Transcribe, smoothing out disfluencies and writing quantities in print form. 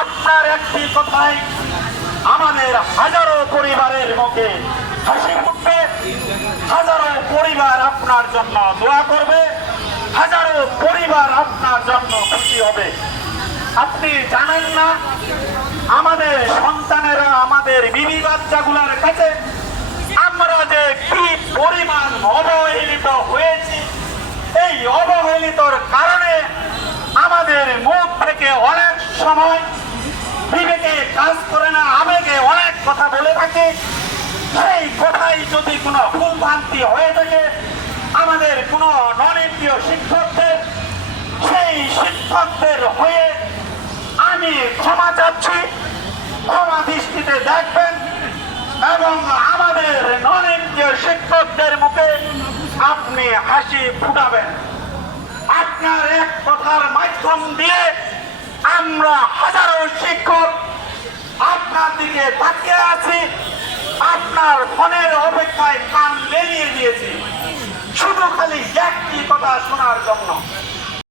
আপনার একটি কথাই আমাদের হাজারো পরিবারের মুখে হাসি ফুটবে, হাজারো পরিবার আপনার জন্য দোয়া করবে, হাজারো পরিবার আপনার জন্য খুশি হবে। আপনি জানেন না আমাদের সন্তানেরা, আমাদের বিবি বাচ্চাগুলোর কাছে আমরা যে কি পরিমাণ অবহেলিত হয়েছি। এই অবহেলিতর কারণে আমাদের মুখ থেকে অনেক সময় বিবেকে কাজ করে না, আবেগে অনেক কথা বলে থাকে। সেই কথাই যদি কোনো ভুলভ্রান্তি হয়ে থাকে আমাদের কোনো ননীয় শিক্ষকদের, সেই শিক্ষকদের হয়ে আমি ক্ষমা চাচ্ছি, ক্ষমা দৃষ্টিতে দেখবেন এবং আমাদের ননীয় শিক্ষকদের মুখে আপনি হাসি ফুটাবেন। আপনার এক কথার মাধ্যম দিয়ে আমরা হাজারো শিক্ষক আপনার দিকে তাকিয়ে আছি, আপনার ফোনের অপেক্ষায় কান লেলিয়ে দিয়েছি শুধু খালি একটি কথা শোনার জন্য।